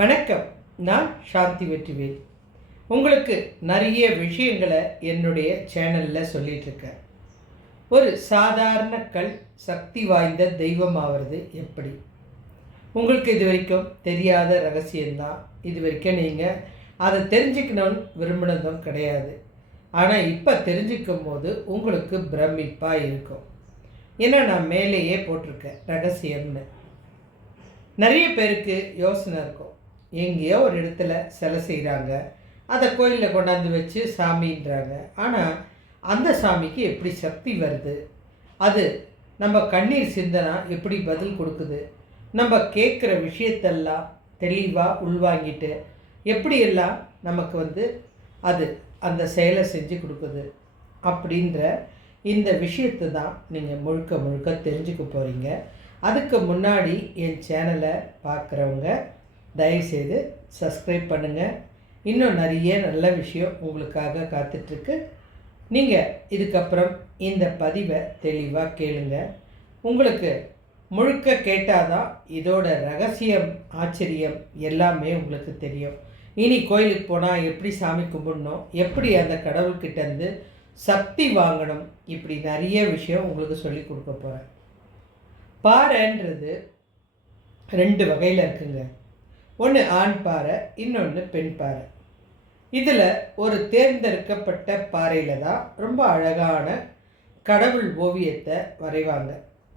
வணக்கம். நான் சாந்தி வெற்றிவேல். உங்களுக்கு நிறைய விஷயங்களை என்னுடைய சேனலில் சொல்லிகிட்ருக்கேன். ஒரு சாதாரண கல் சக்தி வாய்ந்த தெய்வம் ஆகிறது எப்படி? உங்களுக்கு இது வரைக்கும் தெரியாத ரகசியம்தான். இது வரைக்கும் நீங்கள் அதை தெரிஞ்சுக்கணும்னு விரும்பினதும் கிடையாது. ஆனால் இப்போ தெரிஞ்சுக்கும் போது உங்களுக்கு பிரமிப்பாக இருக்கும். ஏன்னா நான் மேலேயே போட்டிருக்கேன் ரகசியம்னு. நிறைய பேருக்கு யோசனை இருக்கும், எங்கேயோ ஒரு இடத்துல சிலை செய்கிறாங்க, அதை கோயிலில் கொண்டாந்து வச்சு சாமின்றாங்க. ஆனால் அந்த சாமிக்கு எப்படி சக்தி வருது? அது நம்ம கண்ணீர் சிந்தனா எப்படி பதில் கொடுக்குது? நம்ம கேட்குற விஷயத்தெல்லாம் தெளிவாக உள்வாங்கிட்டு எப்படியெல்லாம் நமக்கு அது அந்த செயலை செஞ்சு கொடுக்குது அப்படின்ற இந்த விஷயத்தை தான் நீங்கள் முழுக்க முழுக்க தெரிஞ்சுக்க போகிறீங்க. அதுக்கு முன்னாடி என் சேனலை பார்க்குறவங்க தயவுசெய்து சப்ஸ்கிரைப் பண்ணுங்கள். இன்னும் நிறைய நல்ல விஷயம் உங்களுக்காக காத்துட்ருக்கு. நீங்கள் இதுக்கப்புறம் இந்த பதிவை தெளிவாக கேளுங்க. உங்களுக்கு முழுக்க கேட்டால் தான் இதோட ரகசியம், ஆச்சரியம் எல்லாமே உங்களுக்கு தெரியும். இனி கோயிலுக்கு போனால் எப்படி சாமி கும்பிடணும், எப்படி அந்த கடவுள்கிட்டேருந்து சக்தி வாங்கணும், இப்படி நிறைய விஷயம் உங்களுக்கு சொல்லி கொடுக்க போகிறேன். பாறைன்றது 2 வகையில் இருக்குங்க. ஒன்று ஆண் பாறை, இன்னொன்று பெண் பாறை. இதில் ஒரு தேர்ந்தெடுக்கப்பட்ட பாறையில் தான் ரொம்ப அழகான கடவுள் ஓவியத்தை வரைவாங்க.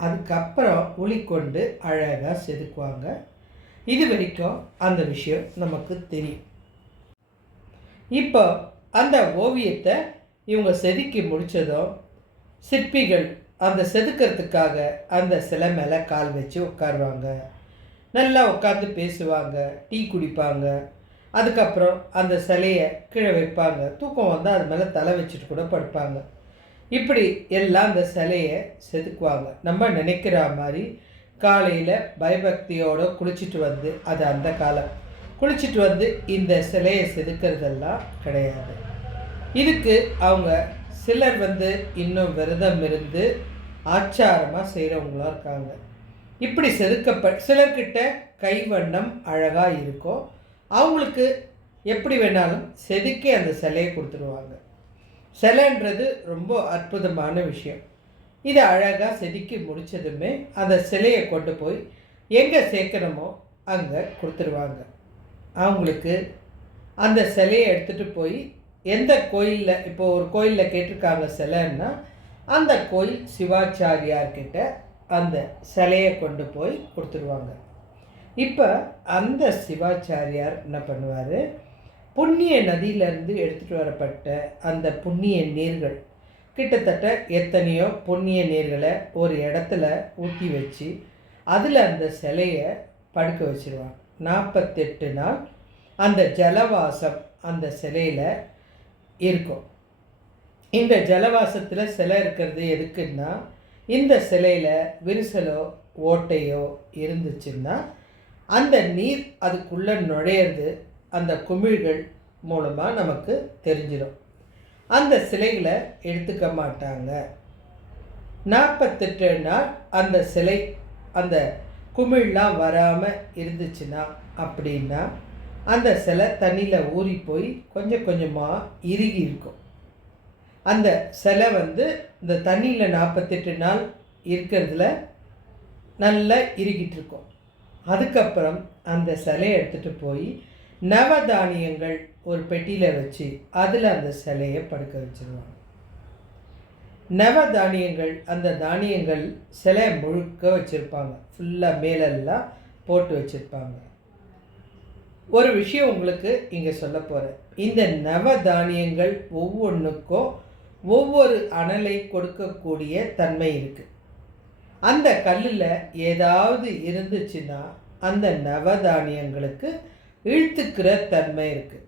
அதுக்கப்புறம் உளி கொண்டு அழகாக செதுக்குவாங்க. இது வரைக்கும் அந்த விஷயம் நமக்கு தெரியும். இப்போ அந்த ஓவியத்தை இவங்க செதுக்கி முடித்ததும் சிற்பிகள் அந்த செதுக்கிறதுக்காக அந்த சிலை மேலே கால் வச்சு உட்காருவாங்க. நல்லா உட்காந்து பேசுவாங்க, டீ குடிப்பாங்க. அதுக்கப்புறம் அந்த சிலையை கீழே வைப்பாங்க. தூக்கம் வந்தால் அது மேலே தலை வச்சுட்டு கூட படுப்பாங்க. இப்படி எல்லாம் அந்த சிலையை செதுக்குவாங்க. நம்ம நினைக்கிற மாதிரி காலையில் பயபக்தியோடு குளிச்சுட்டு வந்து, அது அந்த காலம் குளிச்சுட்டு வந்து இந்த சிலையை செதுக்கிறதெல்லாம் கிடையாது. இதுக்கு அவங்க சிலர் இன்னும் விரதம் இருந்து ஆச்சாரமாக செய்கிறவங்களாம் இருக்காங்க. இப்படி சிலர்கிட்ட கைவண்ணம் அழகாக இருக்கும். அவங்களுக்கு எப்படி வேணாலும் செதுக்கி அந்த சிலையை கொடுத்துருவாங்க. சிலைன்றது ரொம்ப அற்புதமான விஷயம். இதை அழகாக செதுக்கி முடித்ததுமே அந்த சிலையை கொண்டு போய் எங்கே சேர்க்கணுமோ அங்கே கொடுத்துருவாங்க. அவங்களுக்கு அந்த சிலையை எடுத்துகிட்டு போய் எந்த கோயிலில், இப்போ ஒரு கோயிலில் கேட்டிருக்காங்க சிலைன்னா, அந்த கோயில் சிவாச்சாரியார்கிட்ட அந்த சிலையை கொண்டு போய் கொடுத்துருவாங்க. இப்போ அந்த சிவாச்சாரியார் என்ன பண்ணுவார், புண்ணிய நதியிலேருந்து எடுத்துகிட்டு வரப்பட்ட அந்த புண்ணிய நீர்கள், கிட்டத்தட்ட எத்தனையோ புண்ணிய நீர்களை ஒரு இடத்துல ஊற்றி வச்சு அதில் அந்த சிலையை படுக்க வச்சுருவாங்க. 48 நாள் அந்த ஜலவாசம் அந்த சிலையில் இருக்கும். இந்த ஜலவாசத்தில் சிலை இருக்கிறது எதுக்குன்னா, இந்த சிலையில் விரிசலோ ஓட்டையோ இருந்துச்சுன்னா அந்த நீர் அதுக்குள்ளே நுழையிறது அந்த குமிழ்கள் மூலமாக நமக்கு தெரிஞ்சிடும். அந்த சிலைகளை எடுத்துக்க மாட்டாங்க. 48 நாள் அந்த சிலை அந்த குமிழ்லாம் வராமல் இருந்துச்சுன்னா அப்படின்னா அந்த சிலை தண்ணியில் ஊறி போய் கொஞ்சம் கொஞ்சமாக இறுகி இருக்கும். அந்த சிலை இந்த தண்ணியில் 48 நாள் இருக்கிறதுல நல்லா இறுகிட்டு இருக்கும். அதுக்கப்புறம் அந்த சிலையை எடுத்துகிட்டு போய் நவதானியங்கள் ஒரு பெட்டியில் வச்சு அதில் அந்த சிலையை படுக்க வச்சுருவாங்க. நவதானியங்கள், அந்த தானியங்கள் சிலை முழுக்க வச்சுருப்பாங்க. ஃபுல்லாக மேலெல்லாம் போட்டு வச்சுருப்பாங்க. ஒரு விஷயம் உங்களுக்கு இங்கே சொல்ல போகிறேன். இந்த நவதானியங்கள் ஒவ்வொன்றுக்கும் ஒவ்வொரு அனலை கொடுக்கக்கூடிய தன்மை இருக்குது. அந்த கல்லில் ஏதாவது இருந்துச்சுன்னா அந்த நவதானியங்களுக்கு இழுத்துக்கிற தன்மை இருக்குது.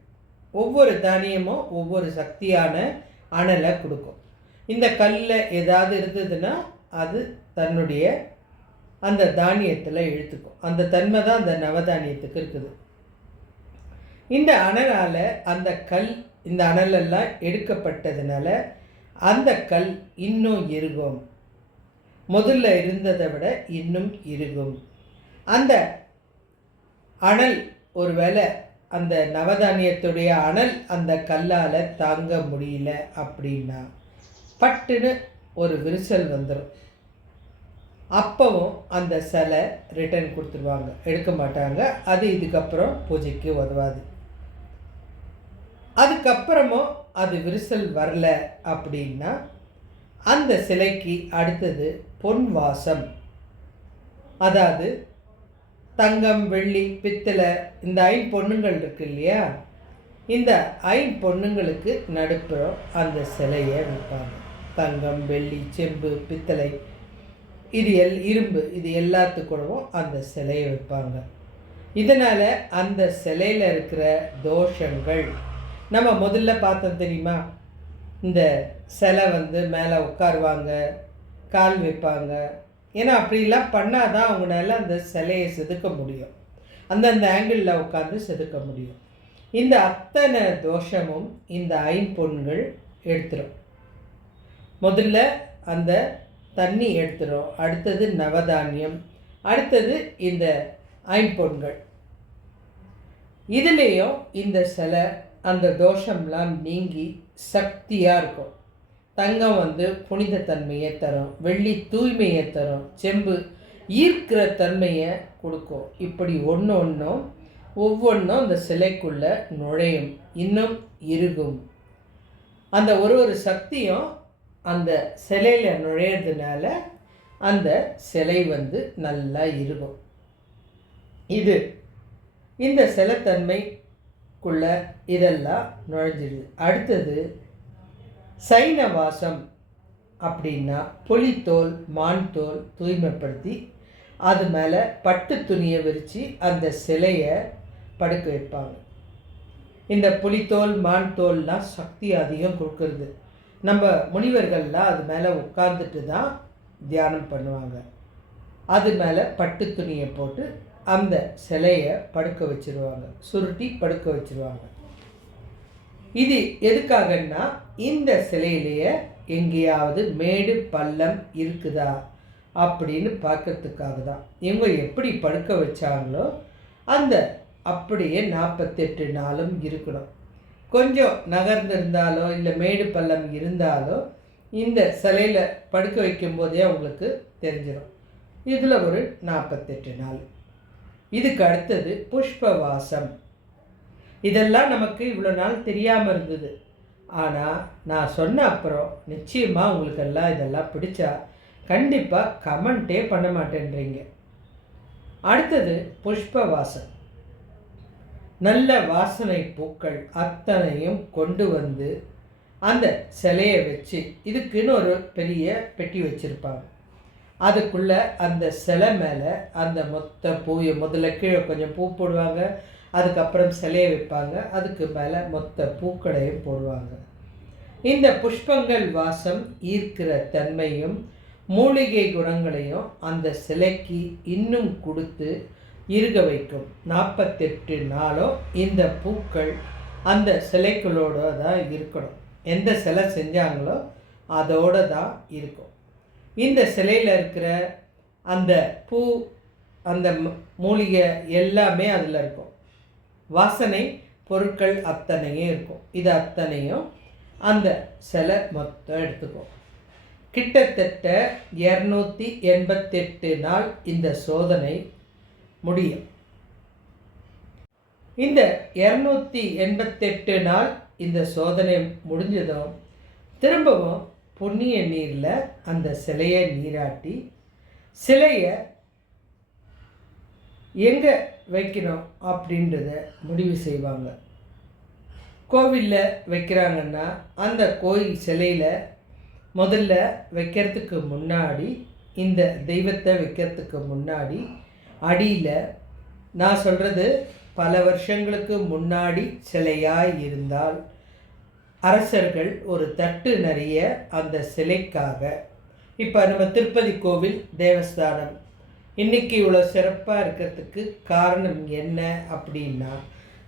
ஒவ்வொரு தானியமும் ஒவ்வொரு சக்தியான அனலை கொடுக்கும். இந்த கல்லில் ஏதாவது இருந்ததுன்னா அது தன்னுடைய அந்த தானியத்தில் இழுத்துக்கும். அந்த தன்மை தான் அந்த நவதானியத்துக்கு இருக்குது. இந்த அனலால் அந்த கல், இந்த அனலெல்லாம் எடுக்கப்பட்டதுனால அந்த கல் இன்னும் இறுகும். முதல்ல இருந்ததை விட இன்னும் இறுகும். அந்த அனல் ஒருவேளை அந்த நவதானியத்துடைய அனல் அந்த கல்லால் தாங்க முடியல அப்படின்னா பட்டுன்னு ஒரு விரிசல் வந்துடும். அப்பவும் அந்த சிலை ரிட்டர்ன் கொடுத்துருவாங்க, எடுக்க மாட்டாங்க. அது இதுக்கப்புறம் பூஜைக்கு உதவாது. அதுக்கப்புறமும் அது விரிசல் வரல அப்படின்னா அந்த சிலைக்கு அடுத்தது பொன் வாசம், அதாவது தங்கம், வெள்ளி, பித்தளை, இந்த ஐம்பொன்னுங்கள் இருக்கு இல்லையா, இந்த ஐம்பொன்னுங்களுக்கு நடுப்புறம் அந்த சிலையை வைப்பாங்க. தங்கம், வெள்ளி, செம்பு, பித்தளை, இது இரும்பு, இது எல்லாத்துக்கூடவும் அந்த சிலையை வைப்பாங்க. இதனால் அந்த சிலையில் இருக்கிற தோஷங்கள் நம்ம முதல்ல பார்த்தோம் தெரியுமா? இந்த சிலை மேலே உட்காருவாங்க, கால் வைப்பாங்க. ஏன்னா அப்படிலாம் பண்ணால் தான் அவங்களால அந்த சிலையை செதுக்க முடியும், அந்தந்த ஆங்கிளில் உட்காந்து செதுக்க முடியும். இந்த அத்தனை தோஷமும் இந்த ஐம்பொன்கள் எடுத்துரும். முதல்ல அந்த தண்ணி எடுத்துரும், அடுத்தது நவதானியம், அடுத்தது இந்த ஐம்பொன்கள். இதுலேயும் இந்த சிலை அந்த தோஷம்லாம் நீங்கி சக்தியாக இருக்கும். தங்கம் புனிதத்தன்மையை தரும், வெள்ளி தூய்மையை தரும், செம்பு ஈர்க்கிற தன்மையை கொடுக்கும். இப்படி ஒவ்வொன்றும் அந்த சிலைக்குள்ளே நுழையும், இன்னும் இறுகும். அந்த ஒரு சக்தியும் அந்த சிலையில் நுழையிறதுனால அந்த சிலை நல்லா இறுகும். இந்த சிலைத்தன்மைக்குள்ள இதெல்லாம் நுழைஞ்சிடுது. அடுத்தது சைன வாசம் அப்படின்னா புலித்தோல், மான் தோல் தூய்மைப்படுத்தி அது மேலே பட்டு துணியை விரித்து அந்த சிலையை படுக்க வைப்பாங்க. இந்த புலித்தோல், மான் தோல்லாம் சக்தி அதிகம் கொடுக்கறது. நம்ம முனிவர்கள்லாம் அது மேலே உட்கார்ந்துட்டு தான் தியானம் பண்ணுவாங்க. அது மேலே பட்டு துணியை போட்டு அந்த சிலையை படுக்க வச்சுருவாங்க, சுருட்டி படுக்க வச்சுருவாங்க. இது எதுக்காகன்னா இந்த சிலையிலேயே எங்கேயாவது மேடு பள்ளம் இருக்குதா அப்படின்னு பார்க்கறதுக்காக தான். இவங்க எப்படி படுக்க வச்சாங்களோ அந்த அப்படியே 48 நாளும் இருக்கணும். கொஞ்சம் நகர்ந்திருந்தாலோ இல்லை மேடு பள்ளம் இருந்தாலோ இந்த சிலையில் படுக்க வைக்கும்போதே அவங்களுக்கு தெரிஞ்சிடும். இதில் ஒரு 48 நாள். இதுக்கு அடுத்தது புஷ்பவாசம். இதெல்லாம் நமக்கு இவ்வளோ நாள் தெரியாமல் இருந்தது. ஆனால் நான் சொன்ன அப்புறம் நிச்சயமாக உங்களுக்கெல்லாம் இதெல்லாம் பிடிச்சா கண்டிப்பாக கமெண்ட்டே பண்ண மாட்டேன்றீங்க. அடுத்தது புஷ்பவாசம். நல்ல வாசனை பூக்கள் அத்தனையும் கொண்டு அந்த சிலையை வச்சு இதுக்குன்னு ஒரு பெரிய பெட்டி வச்சுருப்பாங்க. அதுக்குள்ளே அந்த சிலை மேலே அந்த மொத்த பூவை முதல்ல கீழே கொஞ்சம் பூ போடுவாங்க, அதுக்கப்புறம் சிலையை வைப்பாங்க, அதுக்கு மேலே மொத்த பூக்களையும் போடுவாங்க. இந்த புஷ்பங்கள் வாசம் ஈர்க்கிற தன்மையும் மூலிகை குணங்களையும் அந்த சிலைக்கு இன்னும் கொடுத்து இருக வைக்கும். 48 நாளும் இந்த பூக்கள் அந்த சிலைகளோடு தான் இருக்கணும். எந்த சிலை செஞ்சாங்களோ அதோடு தான் இருக்கும். இந்த சிலையில் இருக்கிற அந்த பூ, அந்த மூலிகை எல்லாமே அதில் இருக்கும். வாசனை பொருட்கள் அத்தனையும் இருக்கும். இது அத்தனையும் அந்த சிலை மொத்தம் எடுத்துக்கும். கிட்டத்தட்ட 288 நாள் இந்த சோதனை முடியும். இந்த 288 நாள் இந்த சோதனை முடிஞ்சதும் திரும்பவும் புண்ணிய நீரில் அந்த சிலையை நீராட்டி சிலையை எங்கே வைக்கணும் அப்படின்றத முடிவு செய்வாங்க. கோவிலில் வைக்கிறாங்கன்னா அந்த கோயில் சிலையில் முதல்ல வைக்கிறதுக்கு முன்னாடி, இந்த தெய்வத்தை வைக்கிறதுக்கு முன்னாடி அடியில், நான் சொல்கிறது பல வருஷங்களுக்கு முன்னாடி சிலையாய் இருந்தால் அரசர்கள் ஒரு தட்டு நிறைய அந்த சிலைக்காக, இப்போ நம்ம திருப்பதி கோவில் தேவஸ்தானம் இன்றைக்கி இவ்வளோ சிறப்பாக இருக்கிறதுக்கு காரணம் என்ன அப்படின்னா,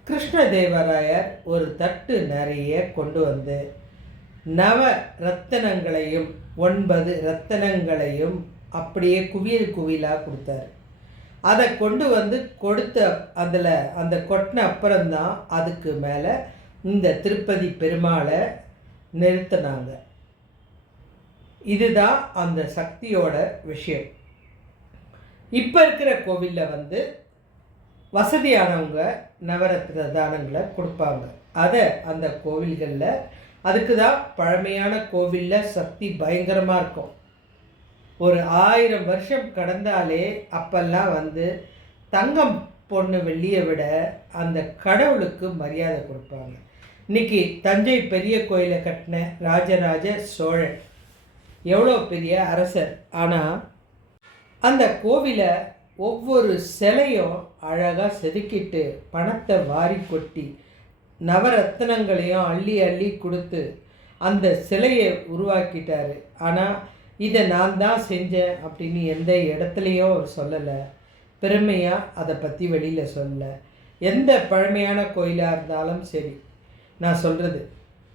கிருஷ்ணதேவராயர் ஒரு தட்டு நிறைய கொண்டு நவ ரத்தனங்களையும் 9 ரத்தனங்களையும் அப்படியே குவியல் குவியலாக கொடுத்தாரு. அதை கொண்டு வந்து கொடுத்த அதில் அந்த கொட்டின அப்புறம்தான் அதுக்கு மேலே இந்த திருப்பதி பெருமாளை நிறுத்தினாங்க. இதுதான் அந்த சக்தியோட விஷயம். இப்போ இருக்கிற கோவிலில் வந்து வசதியானவங்க நவரத்ன தானங்களை கொடுப்பாங்க. அதை அந்த கோவில்களில் அதுக்கு தான் பழமையான கோவிலில் சக்தி பயங்கரமாக இருக்கும். ஒரு 1000 வருஷம் கடந்தாலே அப்பெல்லாம் வந்து தங்கம் பொண்ணு வெள்ளியை விட அந்த கடவுளுக்கு மரியாதை கொடுப்பாங்க. இன்றைக்கி தஞ்சை பெரிய கோயிலை கட்டின ராஜராஜ சோழன் எவ்வளோ பெரிய அரசர். ஆனால் அந்த கோவிலை ஒவ்வொரு சிலையும் அழகாக செதுக்கிட்டு பணத்தை வாரி கொட்டி நவரத்னங்களையும் அள்ளி அள்ளி கொடுத்து அந்த சிலையை உருவாக்கிட்டார். ஆனால் இதை நான் தான் செஞ்சேன் அப்படின்னு எந்த இடத்துலையும் அவர் சொல்லலை. பெருமையாக அதை பற்றி வெளியில் சொல்லலை. எந்த பழமையான கோயிலாக இருந்தாலும் சரி, நான் சொல்கிறது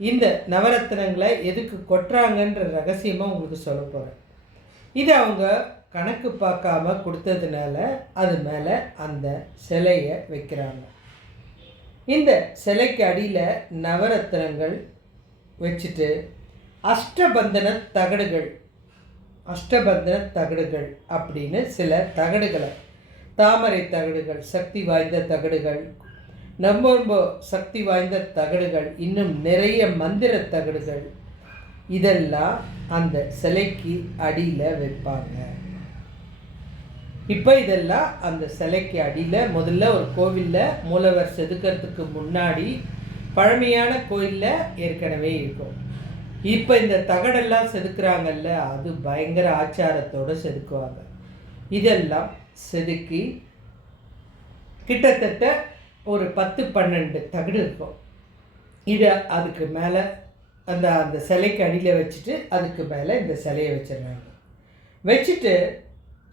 இந்த நவரத்னங்களை எதுக்கு கொட்டுறாங்கன்ற ரகசியமாக உங்களுக்கு சொல்ல போகிறேன். இது அவங்க கணக்கு பார்க்காம கொடுத்ததுனால அது மேலே அந்த சிலையை வைக்கிறாங்க. இந்த சிலைக்கு அடியில் நவரத்னங்கள் வச்சுட்டு அஷ்டபந்தன தகடுகள் அப்படின்னு சில தகடுகளை, தாமரை தகடுகள், சக்தி வாய்ந்த தகடுகள், ரொம்ப சக்தி வாய்ந்த தகடுகள், இன்னும் நிறைய மந்திர தகடுகள், இதெல்லாம் அந்த சிலைக்கு அடியில் வைப்பாங்க. இப்போ இதெல்லாம் அந்த சிலைக்கு அடியில் முதல்ல ஒரு கோவிலில் மூலவர் செதுக்கிறதுக்கு முன்னாடி பழமையான கோயிலில் ஏற்கனவே இருக்கும். இப்போ இந்த தகடெல்லாம் செதுக்குறாங்கல்ல, அது பயங்கர ஆச்சாரத்தோடு செதுக்குவாங்க. இதெல்லாம் செதுக்கி கிட்டத்தட்ட ஒரு 10-12 தகடு இருக்கும். இதை அதுக்கு மேலே அந்த அந்த சிலைக்கு அடியில் வச்சுட்டு அதுக்கு மேலே இந்த சிலையை வச்சிடுறாங்க. வச்சுட்டு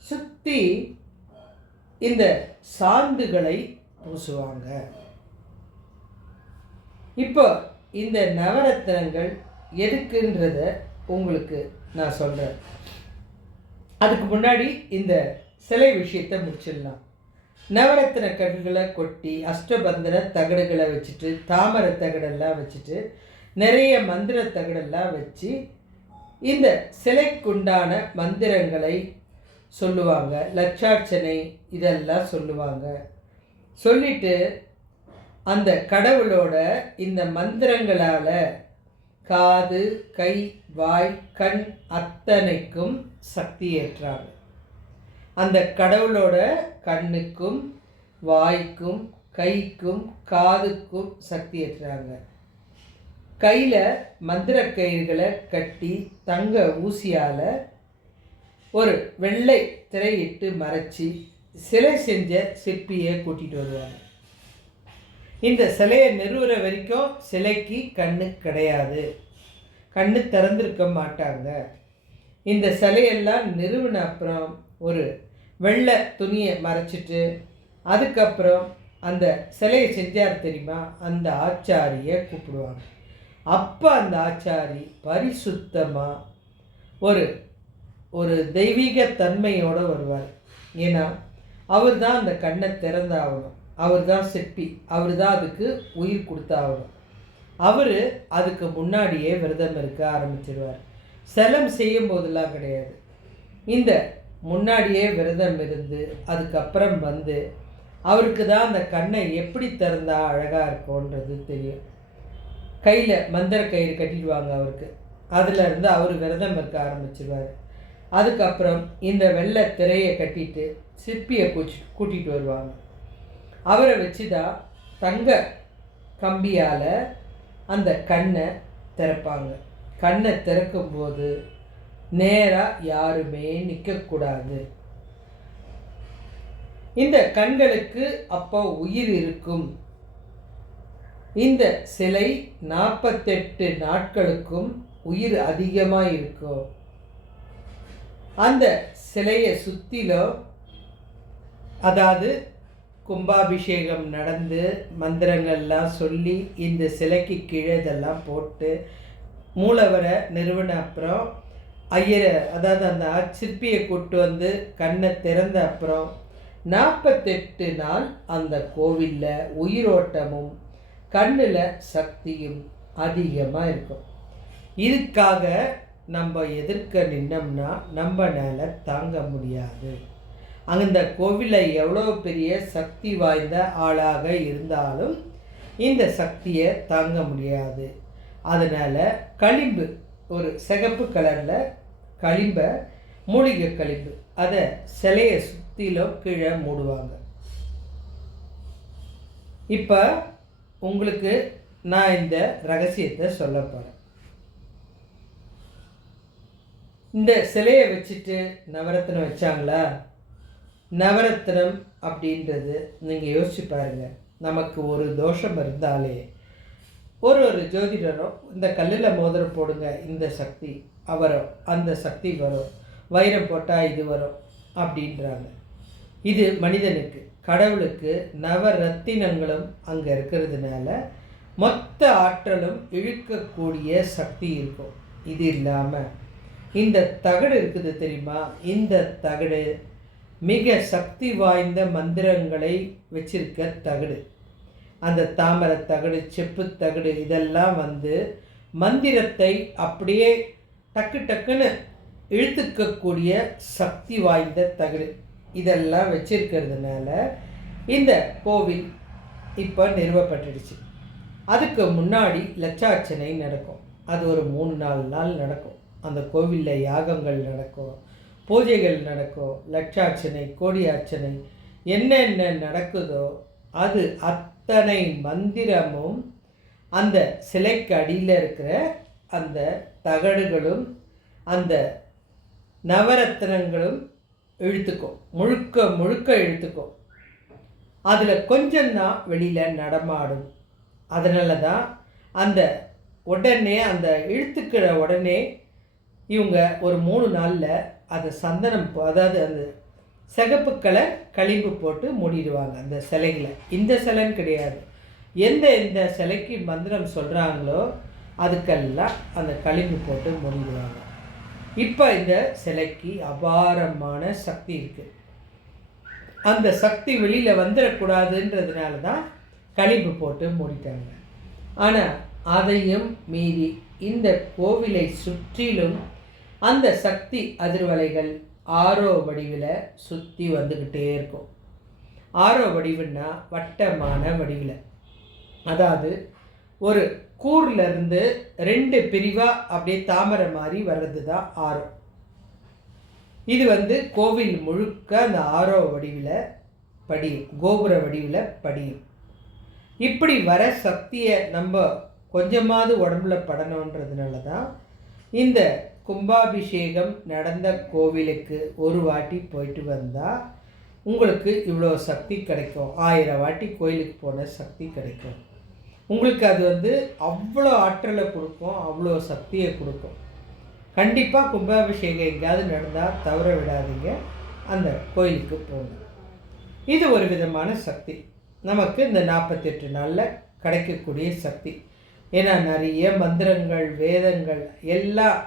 சுற்றி இந்த சாந்துகளை பூசுவாங்க. இப்போ இந்த நவரத்னங்கள் எதுக்குன்றத உங்களுக்கு நான் சொல்கிறேன். அதுக்கு முன்னாடி இந்த சிலை விஷயத்தை முடிச்சிடலாம். நவரத்ன கற்களை கொட்டி அஷ்டபந்தன தகடுகளை வச்சுட்டு தாமரை தகடெல்லாம் வச்சுட்டு நிறைய மந்திர தகடெல்லாம் வச்சு இந்த சிலைக்குண்டான மந்திரங்களை சொல்லுவாங்க. லட்சார்ச்சனை இதெல்லாம் சொல்லுவாங்க. சொல்லிட்டு அந்த கடவுளோட இந்த மந்திரங்களால் காது, கை, வாய், கண் அத்தனைக்கும் சக்தி ஏற்றாங்க. அந்த கடவுளோட கண்ணுக்கும் வாய்க்கும் கைக்கும் காதுக்கும் சக்தி ஏற்றுறாங்க. கையில் மந்திர கயிறுகளை கட்டி தங்க ஊசியால் ஒரு வெள்ளை திரையிட்டு மறைச்சி சிலை செஞ்ச சிற்பியை கூட்டிகிட்டு வருவாங்க. இந்த சிலையை நிறுவுற வரைக்கும் சிலைக்கு கண்ணு கிடையாது, கண்ணு திறந்திருக்க மாட்டாங்க. இந்த சிலையெல்லாம் நிறுவன அப்புறம் ஒரு வெள்ளை துணியை மறைச்சிட்டு அதுக்கப்புறம் அந்த சிலையை செஞ்சார் தெரியுமா, அந்த ஆச்சாரியை கூப்பிடுவாங்க. அப்போ அந்த ஆச்சாரி பரிசுத்தமாக ஒரு ஒரு தெய்வீக தன்மையோடு வருவார். ஏன்னா அவர் தான் அந்த கண்ணை திறந்தாகணும், அவர் தான் சிற்பி, அவர் தான் அதுக்கு உயிர் கொடுத்தாகணும். அவர் அதுக்கு முன்னாடியே விரதம் இருக்க ஆரம்பிச்சிடுவார். செலம் செய்யும் போதெல்லாம் கிடையாது, இந்த முன்னாடியே விரதம் இருந்து அதுக்கப்புறம் வந்து அவருக்கு தான் அந்த கண்ணை எப்படி திறந்தா அழகாக இருக்கும்ன்றது தெரியும். கையில் மந்திர கயிறு கட்டிடுவாங்க அவருக்கு, அதில் இருந்து அவர் விரதம் இருக்க ஆரம்பிச்சிடுவார். அதுக்கப்புறம் இந்த வெள்ளை திரையை கட்டிட்டு சிற்பியை கூட்டிகிட்டு வருவாங்க. அவரை வச்சு தான் தங்க கம்பியால் அந்த கண்ணை திறப்பாங்க. கண்ணை திறக்கும்போது நேராக யாருமே நிற்கக்கூடாது. இந்த கண்களுக்கு அப்போ உயிர் இருக்கும். இந்த சிலை 48 நாட்களுக்கும் உயிர் அதிகமாக இருக்கும். அந்த சிலையை சுற்றிலும், அதாவது கும்பாபிஷேகம் நடந்து மந்திரங்கள்லாம் சொல்லி இந்த சிலைக்கு கீழே இதெல்லாம் போட்டு மூலவரை நிறுவன அப்புறம் ஐயரை, அதாவது அந்த சிற்பியை கூட்டு வந்து கண்ணை திறந்த அப்புறம் 48 நாள் அந்த கோவிலில் உயிரோட்டமும் கண்ணில் சக்தியும் அதிகமாக இருக்கும். இதுக்காக நம்ம எதிர்க்க நின்னோம்னா நம்மளால தாங்க முடியாது. அந்த கோவிலில் எவ்வளோ பெரிய சக்தி வாய்ந்த ஆளாக இருந்தாலும் இந்த சக்தியை தாங்க முடியாது. அதனால் களிம்பு, ஒரு சிகப்பு கலரில் களிம்பை, மூலிகை களிம்பு, அதை சிலையை சுற்றிலும் கீழே மூடுவாங்க. இப்போ உங்களுக்கு நான் இந்த ரகசியத்தை சொல்ல போகிறேன். இந்த சிலையை வச்சுட்டு நவரத்தினம் வச்சாங்களா? நவரத்தினம் அப்படின்றது நீங்கள் யோசிச்சு பாருங்கள். நமக்கு ஒரு தோஷம் இருந்தாலே ஒரு ஜோதிடரும் இந்த கல்லில் மோதிரம் போடுங்க, இந்த சக்தி வரும், அந்த சக்தி வரும், வைரம் போட்டால் இது வரும் அப்படின்றாங்க. இது மனிதனுக்கு, கடவுளுக்கு நவரத்தினங்களும் அங்கே இருக்கிறதுனால மொத்த ஆற்றலும் இழுக்கக்கூடிய சக்தி இருக்கும். இது இல்லாமல் இந்த தகடு இருக்குது தெரியுமா? இந்த தகடு மிக சக்தி வாய்ந்த மந்திரங்களை வச்சிருக்க தகடு. அந்த தாமரை தகடு, செப்பு தகடு, இதெல்லாம் மந்திரத்தை அப்படியே டக்கு டக்குன்னு இழுத்துக்கக்கூடிய சக்தி வாய்ந்த தகடு. இதெல்லாம் வச்சிருக்கிறதுனால இந்த கோவில் இப்போ நிறுவப்பட்டுடுச்சு. அதுக்கு முன்னாடி லட்சார்ச்சனை நடக்கும். அது ஒரு 3-4 நாள் நடக்கும். அந்த கோவிலில் யாகங்கள் நடக்கும், பூஜைகள் நடக்கும், லட்சார்ச்சனை, கோடியார்ச்சனை, என்னென்ன நடக்குதோ அது அத்தனை மந்திரமும் அந்த சிலைக்கு அடியில் இருக்கிற அந்த தகடுகளும் அந்த நவரத்னங்களும் இழுத்துக்கும், முழுக்க முழுக்க இழுத்துக்கும். அதில் கொஞ்சம்தான் வெளியில் நடமாடும். அதனால தான் அந்த உடனே அந்த இழுத்துக்கிற உடனே இவங்க ஒரு 3 நாளில் அதை சந்தனம், அதாவது அந்த சிகப்பு கலர் களிம்பு போட்டு மூடிடுவாங்க அந்த சிலைகளை. இந்த சிலைன்னு கிடையாது, எந்த சிலைக்கு மந்திரம் சொல்கிறாங்களோ அதுக்கெல்லாம் அந்த களிம்பு போட்டு மூடிடுவாங்க. இப்போ இந்த சிலைக்கு அபாரமான சக்தி இருக்குது. அந்த சக்தி வெளியில் வந்துடக்கூடாதுன்றதுனால தான் களிம்பு போட்டு மூடிட்டாங்க. ஆனால் அதையும் மீறி இந்த கோவிலை சுற்றிலும் அந்த சக்தி அதிர்வலைகள் ஆரோ வடிவில் சுற்றி வந்துக்கிட்டே இருக்கும். ஆரோ வடிவுன்னா வட்டமான வடிவில், அதாவது ஒரு கூர்லேருந்து 2 பிரிவாக அப்படியே தாமரை மாதிரி வர்றது தான் ஆரோ. இது கோவில் முழுக்க அந்த ஆரோ வடிவில் படியும், கோபுர வடிவில் படியும். இப்படி வர சக்தியை நம்ம கொஞ்சமாவது உடம்புல படணுன்றதுனால தான் இந்த கும்பாபிஷேகம் நடந்த கோவிலுக்கு ஒரு வாட்டி போயிட்டு வந்தால் உங்களுக்கு இவ்வளோ சக்தி கிடைக்கும். 1000 வாட்டி கோயிலுக்கு போன சக்தி கிடைக்கும். உங்களுக்கு அது அவ்வளோ ஆற்றலை கொடுக்கும், அவ்வளோ சக்தியை கொடுக்கும். கண்டிப்பாக கும்பாபிஷேகம் எங்கேயாவது நடந்தால் தவற விடாதீங்க, அந்த கோயிலுக்கு போங்க. இது ஒரு விதமான சக்தி நமக்கு இந்த 48 நாளில் கிடைக்கக்கூடிய சக்தி. ஏன்னா நிறைய மந்திரங்கள், வேதங்கள் எல்லாம்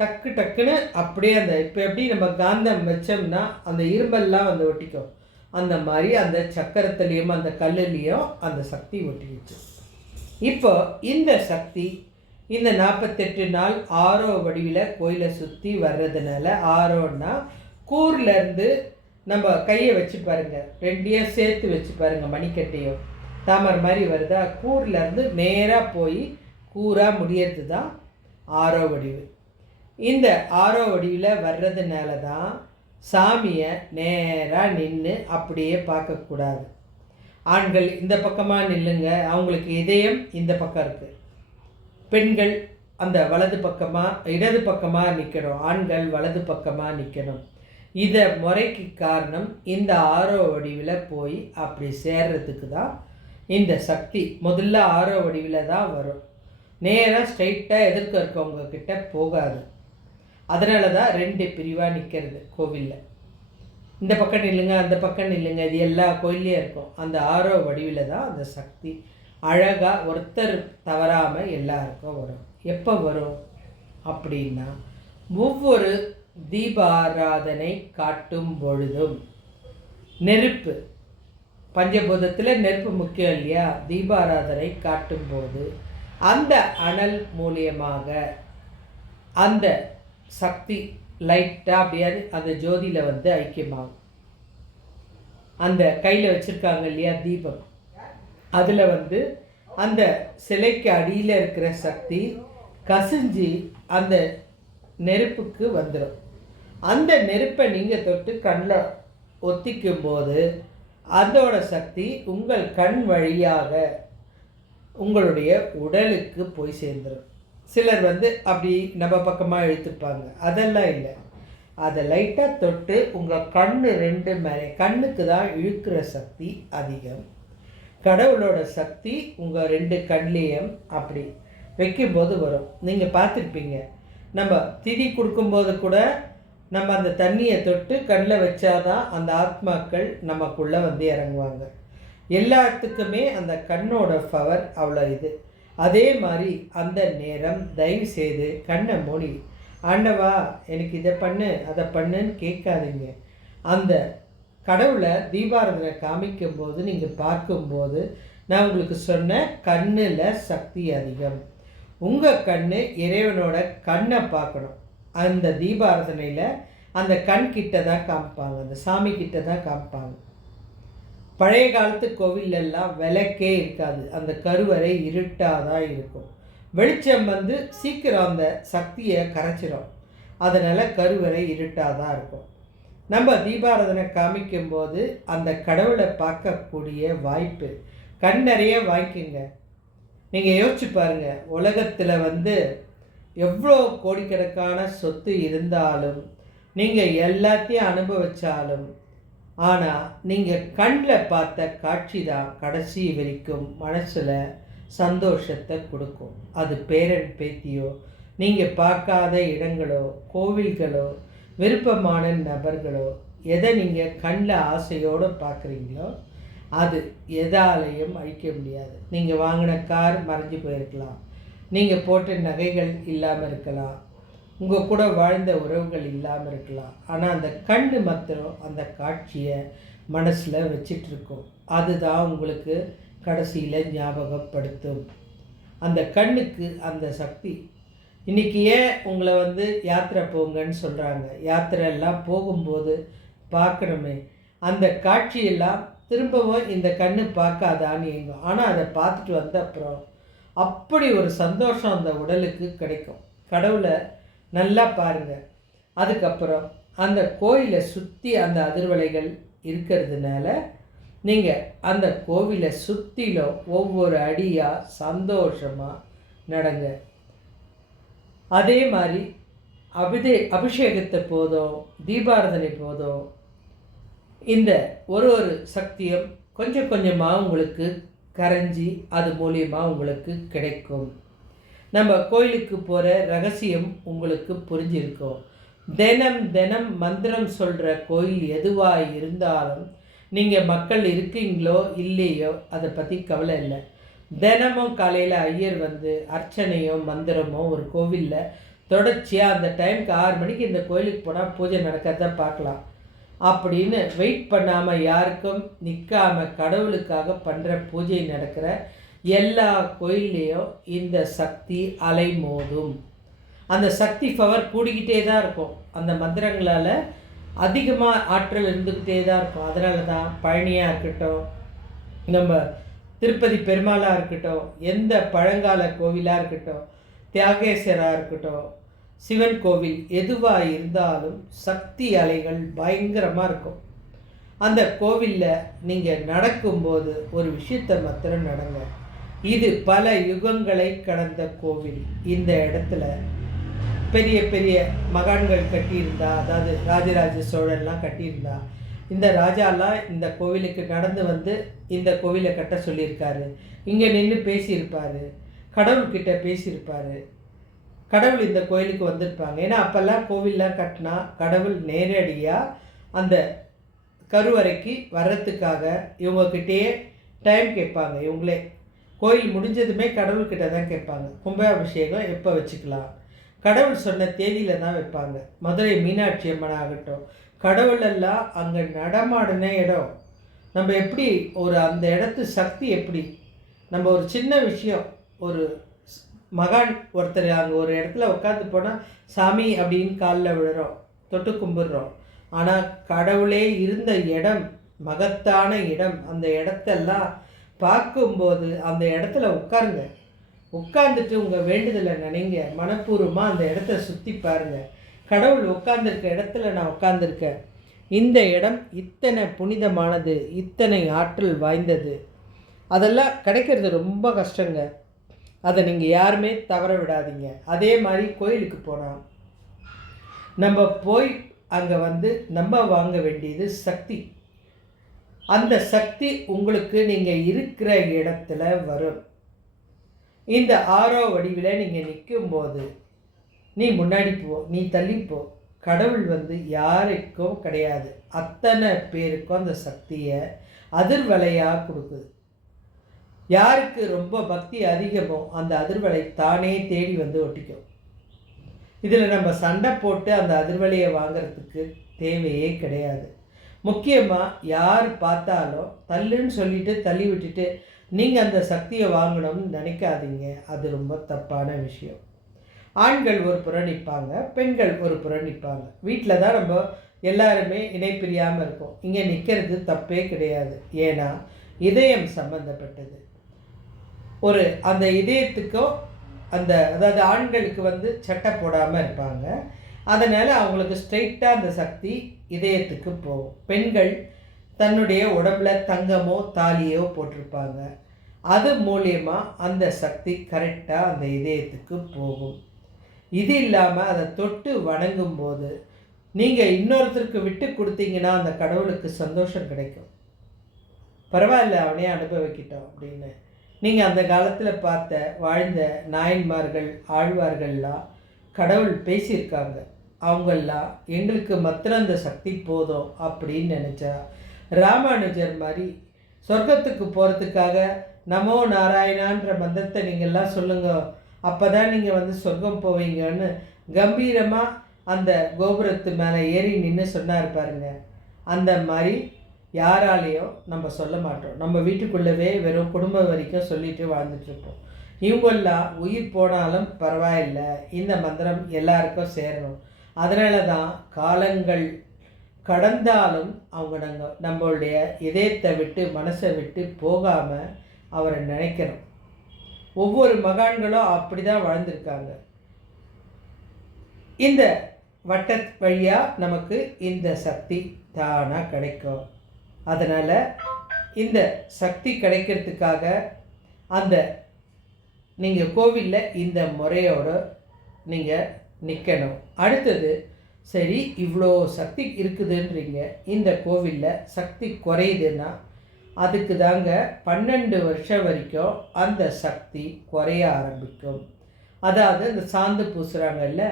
டக்கு டக்குன்னு அப்படியே அந்த இப்போ எப்படி நம்ம காந்தம் வச்சோம்னா அந்த இரும்பெல்லாம் ஒட்டிக்கும், அந்த மாதிரி அந்த சக்கரத்துலேயும் அந்த கல்லுலேயும் அந்த சக்தி ஒட்டிக்கிச்சு. இப்போ இந்த சக்தி இந்த 48 நாள் ஆரோ வடிவில் கோயிலை சுற்றி வர்றதுனால, ஆரோன்னா கூர்லேருந்து நம்ம கையை வச்சு பாருங்கள், 2 சேர்த்து வச்சு பாருங்கள், மணிக்கட்டையும் தாமரை மாதிரி வருதா, கூர்லேருந்து நேராக போய் கூராக முடியறது தான் ஆரோ வடிவு. இந்த ஆரோ வடிவில் வர்றதுனால தான் சாமியை நேராக நின்று அப்படியே பார்க்கக்கூடாது. ஆண்கள் இந்த பக்கமாக நில்லுங்க, அவங்களுக்கு இதயம் இந்த பக்கம் இருக்குது. பெண்கள் அந்த வலது பக்கமாக இடது பக்கமாக நிற்கணும், ஆண்கள் வலது பக்கமாக நிற்கணும். இதை முறைக்கு காரணம் இந்த ஆரோ வடிவில் போய் அப்படி சேர்றதுக்கு தான் இந்த சக்தி முதல்ல ஆரோ வடிவில் தான் வரும். நேராக ஸ்ட்ரைட்டாக எதிர்க்க இருக்கவங்க கிட்ட போகாது. அதனால தான் 2 பிரிவாக நிற்கிறது கோவிலில். இந்த பக்கம் நில்லுங்க, அந்த பக்கம் நில்லுங்க, இது எல்லா கோயிலையும் இருக்கும். அந்த ஆரோ வடிவில் தான் அந்த சக்தி அழகாக ஒருத்தர் தவறாமல் எல்லாருக்கும் வரும். எப்போ வரும் அப்படின்னா, ஒவ்வொரு தீபாராதனை காட்டும் பொழுதும் நெருப்பு, பஞ்சபூதத்தில் நெருப்பு முக்கியம் இல்லையா? தீபாராதனை காட்டும்போது அந்த அனல் மூலியமாக அந்த சக்தி லைட்டாக அப்படியே அந்த ஜோதியில் வந்து ஐக்கியமாகும். அந்த கையில் வச்சுருக்காங்க இல்லையா தீபம், அதில் வந்து அந்த சிலைக்கு அடியில் இருக்கிற சக்தி கசிஞ்சு அந்த நெருப்புக்கு வந்துடும். அந்த நெருப்பை நீங்கள் தொட்டு கண்ணில் ஒத்திக்கும் போது அதோட சக்தி உங்கள் கண் வழியாக உங்களுடைய உடலுக்கு போய் சேர்ந்துடும். சிலர் வந்து அப்படி நம்ம பக்கமாக இழுத்துப்பாங்க, அதெல்லாம் இல்லை. அதை லைட்டாக தொட்டு உங்கள் கண்ணு ரெண்டு மேலே, கண்ணுக்கு தான் இழுக்கிற சக்தி அதிகம். கடவுளோட சக்தி உங்கள் ரெண்டு கண்லேயும் அப்படி வைக்கும்போது வரும். நீங்கள் பார்த்துருப்பீங்க, நம்ம திதி கொடுக்கும்போது கூட நம்ம அந்த தண்ணியை தொட்டு கண்ணில் வச்சாதான் அந்த ஆத்மாக்கள் நமக்குள்ளே வந்து இறங்குவாங்க. எல்லாத்துக்குமே அந்த கண்ணோட பவர் அவ்வளோ இது. அதே மாதிரி அந்த நேரம் தயவு செய்து கண்ணை மூடி, ஆண்டவா எனக்கு இதை பண்ணு அதை பண்ணுன்னு கேட்காதீங்க. அந்த கடவுளை தீபாராதனை காமிக்கும்போது நீங்கள் பார்க்கும்போது நான் உங்களுக்கு சொன்ன கண்ணில் சக்தி அதிகம். உங்கள் கண் இறைவனோட கண்ணை பார்க்கணும். அந்த தீபாராதனையில் அந்த கண் கிட்ட தான் காமிப்பாங்க, அந்த சாமி கிட்ட தான் காமிப்பாங்க. பழைய காலத்து கோவிலெல்லாம் விளக்கே இருக்காது, அந்த கருவறை இருட்டாக தான் இருக்கும். வெளிச்சம் வந்து சீக்கிரம் அந்த சக்தியை கரைச்சிடும், அதனால் கருவறை இருட்டாக தான் இருக்கும். நம்ம தீபாராதனை காமிக்கும்போது அந்த கடவுளை பார்க்கக்கூடிய வாய்ப்பு கண் நிறைய வாய்க்குங்க. நீங்கள் யோசிச்சு பாருங்கள், உலகத்தில் வந்து எவ்வளோ கோடிக்கணக்கான சொத்து இருந்தாலும் நீங்கள் எல்லாத்தையும் அனுபவித்தாலும் ஆனால் நீங்கள் கண்ணில் பார்த்த காட்சி தான் கடைசி வரைக்கும் மனசில் சந்தோஷத்தை கொடுக்கும். அது பேரன் பேத்தியோ, நீங்கள் பார்க்காத இடங்களோ, கோவில்களோ, விருப்பமான நபர்களோ, எதை நீங்கள் கண்ணில் ஆசையோடு பார்க்குறீங்களோ அது எதாலையும் அழிக்க முடியாது. நீங்கள் வாங்கின கார் மறைஞ்சு போயிருக்கலாம், நீங்கள் போட்ட நகைகள் இல்லாமல் இருக்கலாம், உங்கள் கூட வாழ்ந்த உறவுகள் இல்லாமல் இருக்கலாம். ஆனால் அந்த கண் மாத்திரம் அந்த காட்சியை மனசில் வச்சிட்ருக்கோம். அதுதான் உங்களுக்கு கடைசியில் ஞாபகப்படுத்தும். அந்த கண்ணுக்கு அந்த சக்தி. இன்றைக்கி ஏன் உங்களை வந்து யாத்திரை போங்கன்னு சொல்கிறாங்க? யாத்திரை எல்லாம் போகும்போது பார்க்கணுமே, அந்த காட்சியெல்லாம் திரும்பவும் இந்த கண்ணு பார்க்காதான்னு எங்கும். ஆனால் அதை பார்த்துட்டு வந்த அப்புறம் அப்படி ஒரு சந்தோஷம் அந்த உடலுக்கு கிடைக்கும். கடவுளை நல்லா பாருங்கள். அதுக்கப்புறம் அந்த கோயிலை சுற்றி அந்த அதிர்வலைகள் இருக்கிறதுனால நீங்கள் அந்த கோவிலை சுற்றிலும் ஒவ்வொரு அடியாக சந்தோஷமாக நடங்க. அதே மாதிரி அபிஷேகத்தை போதும், தீபாராதனை போதும், இந்த ஒரு சக்தியும் கொஞ்சம் கொஞ்சமாக உங்களுக்கு கரைஞ்சி அது மூலியமாக உங்களுக்கு கிடைக்கும். நம்ம கோயிலுக்கு போகிற ரகசியம் உங்களுக்கு புரிஞ்சிருக்கும். தினம் மந்திரம் சொல்கிற கோயில் எதுவாக இருந்தாலும் நீங்கள் மக்கள் இருக்கீங்களோ இல்லையோ அதை பற்றி கவலை இல்லை. தினமும் காலையில் ஐயர் வந்து அர்ச்சனையோ மந்திரமோ ஒரு கோவிலில் தொடர்ச்சியாக அந்த டைமுக்கு 6 மணிக்கு இந்த கோயிலுக்கு போனால் பூஜை நடக்கிறத பார்க்கலாம் அப்படின்னு வெயிட் பண்ணாமல், யாருக்கும் நிற்காமல் கடவுளுக்காக பண்ணுற பூஜை நடக்கிற எல்லா கோயில்லையும் இந்த சக்தி அலைமோதும். அந்த சக்தி பவர் கூடிக்கிட்டே தான் இருக்கும். அந்த மந்திரங்களால் அதிகமாக ஆற்றல் இருந்துக்கிட்டே தான் இருக்கும். அதனால தான் பழனியாக இருக்கட்டும், நம்ம திருப்பதி பெருமாளாக இருக்கட்டும், எந்த பழங்கால கோவிலாக இருக்கட்டும், தியாகேஸ்வராக இருக்கட்டும், சிவன் கோவில் எதுவாக இருந்தாலும் சக்தி அலைகள் பயங்கரமாக இருக்கும். அந்த கோவிலில் நீங்கள் நடக்கும்போது ஒரு விஷயத்தை மாத்திரம் நடங்க. இது பல யுகங்களை கடந்த கோவில். இந்த இடத்துல பெரிய பெரிய மகான்கள் கட்டியிருந்தா, அதாவது ராஜராஜ சோழன்லாம் கட்டியிருந்தா, இந்த ராஜாலாம் இந்த கோவிலுக்கு நடந்து வந்து இந்த கோவிலை கட்ட சொல்லியிருக்காரு. இங்கே நின்று பேசியிருப்பார், கடவுள்கிட்ட பேசியிருப்பார், கடவுள் இந்த கோயிலுக்கு வந்திருப்பாங்க. ஏன்னா அப்போல்லாம் கோவில்லாம் கட்டினா கடவுள் நேரடியாக அந்த கருவறைக்கு வர்றதுக்காக இவங்கக்கிட்டேயே டைம் கேட்பாங்க. இவங்களே கோயில் முடிஞ்சதுமே கடவுள்கிட்ட தான் கேட்பாங்க, கும்பாபிஷேகம் எப்போ வச்சுக்கலாம், கடவுள் சொன்ன தேதியில் தான் வைப்பாங்க. மதுரை மீனாட்சி அம்மன் ஆகட்டும், கடவுளெல்லாம் அங்கே நடமாடின இடம். நம்ம எப்படி அந்த இடத்து சக்தி எப்படி நம்ம ஒரு சின்ன விஷயம், ஒரு மகான் ஒருத்தர் அங்கே ஒரு இடத்துல உட்காந்து போனால் சாமி அப்படின்னு காலில் விழுறோம், தொட்டு கும்பிட்றோம். ஆனால் கடவுளே இருந்த இடம், மகத்தான இடம். அந்த இடத்தெல்லாம் பார்க்கும்போது அந்த இடத்துல உட்காருங்க. உட்காந்துட்டு உங்கள் வேண்டுதலை நினைங்க. மனப்பூர்வமாக அந்த இடத்த சுற்றி பாருங்கள். கடவுள் உட்கார்ந்துருக்க இடத்துல நான் உட்கார்ந்துருக்கேன். இந்த இடம் இத்தனை புனிதமானது, இத்தனை ஆற்றல் வாய்ந்தது. அதெல்லாம் கிடைக்கிறது ரொம்ப கஷ்டங்க. அதை நீங்கள் யாருமே தவற விடாதீங்க. அதே மாதிரி கோயிலுக்கு போனால் நம்ம போய் அங்கே நம்ம வாங்க வேண்டியது சக்தி. அந்த சக்தி உங்களுக்கு நீங்கள் இருக்கிற இடத்துல வரும். இந்த ஆரோ வடிவில் நீங்கள் நிற்கும்போது நீ முன்னாடி போ, நீ தள்ளிப்போ, கடவுள் யாருக்கும் கிடையாது. அத்தனை பேருக்கும் அந்த சக்தியை அதிர்வலையாக கொடுக்குது. யாருக்கு ரொம்ப பக்தி அதிகமோ அந்த அதிர்வலை தானே தேடி ஒட்டிக்கும். இதில் நம்ம சண்டை போட்டு அந்த அதிர்வலையை வாங்கிறதுக்கு தேவையே கிடையாது. முக்கியமாக யார் பார்த்தாலும் தள்ளுன்னு சொல்லிட்டு தள்ளி விட்டுட்டு நீங்கள் அந்த சக்தியை வாங்கணும்னு நினைக்காதீங்க. அது ரொம்ப தப்பான விஷயம். ஆண்கள் ஒரு புறம் நிற்பாங்க, பெண்கள் ஒரு புறம் நிற்பாங்க. வீட்டில் தான் நம்ம எல்லாருமே இணைப்பிரியாமல் இருக்கோம். இங்கே நிற்கிறது தப்பே கிடையாது. ஏன்னா இதயம் சம்பந்தப்பட்டது. அந்த இதயத்துக்கும் அதாவது ஆண்களுக்கு சட்டை போடாமல் இருப்பாங்க. அதனால் அவங்களுக்கு ஸ்ட்ரெயிட்டாக அந்த சக்தி இதயத்துக்கு போகும். பெண்கள் தன்னுடைய உடம்புல தங்கமோ தாலியோ போட்டிருப்பாங்க. அது மூலியமாக அந்த சக்தி கரெக்டாக அந்த இதயத்துக்கு போகும். இது இல்லாமல் அதை தொட்டு வணங்கும்போது நீங்கள் இன்னொருத்தருக்கு விட்டு கொடுத்தீங்கன்னா அந்த கடவுளுக்கு சந்தோஷம் கிடைக்கும். பரவாயில்ல, அவனே அனுபவிக்கிட்டோம் அப்படின்னு. நீங்கள் அந்த காலத்தில் பார்த்த வாழ்ந்த நாயன்மார்கள், ஆழ்வார்கள்லாம் கடவுள் பேசியிருக்காங்க. அவங்கெல்லாம் எங்களுக்கு மாத்திரம் அந்த சக்தி போதும் அப்படின்னு நினச்சா, ராமானுஜர் மாதிரி சொர்க்கத்துக்கு போகிறதுக்காக நமோ நாராயணான்ற மந்திரத்தை நீங்கள்லாம் சொல்லுங்க, அப்போ தான் நீங்கள் சொர்க்கம் போவீங்கன்னு கம்பீரமாக அந்த கோபுரத்து மேலே ஏறி நின்று சொன்னார் பாருங்க. அந்த மாதிரி யாராலேயும் நம்ம சொல்ல மாட்டோம். நம்ம வீட்டுக்குள்ளவே வெறும் குடும்பம் வரைக்கும் சொல்லிட்டு வாழ்ந்துட்டுருப்போம். இவங்கெல்லாம் உயிர் போனாலும் பரவாயில்லை, இந்த மந்திரம் எல்லாருக்கும் சேரணும். அதனால தான் காலங்கள் கடந்தாலும் அவங்க நம்மளுடைய இதயத்தை விட்டு மனசை விட்டு போகாமல் அவரை நினைக்கணும். ஒவ்வொரு மகான்களும் அப்படி தான் வாழ்ந்திருக்காங்க. இந்த வட்ட வழியாக நமக்கு இந்த சக்தி தானாக கிடைக்கும். அதனால் இந்த சக்தி கிடைக்கிறதுக்காக நீங்கள் கோவிலில் இந்த முறையோடு நீங்கள் நிற்கணும். அடுத்தது, சரி இவ்வளோ சக்தி இருக்குதுன்றீங்க, இந்த கோவிலில் சக்தி குறையுதுன்னா அதுக்கு தாங்க 12 வருஷம் வரைக்கும் அந்த சக்தி குறைய ஆரம்பிக்கும். அதாவது இந்த சாந்து பூசுகிறாங்கல்ல,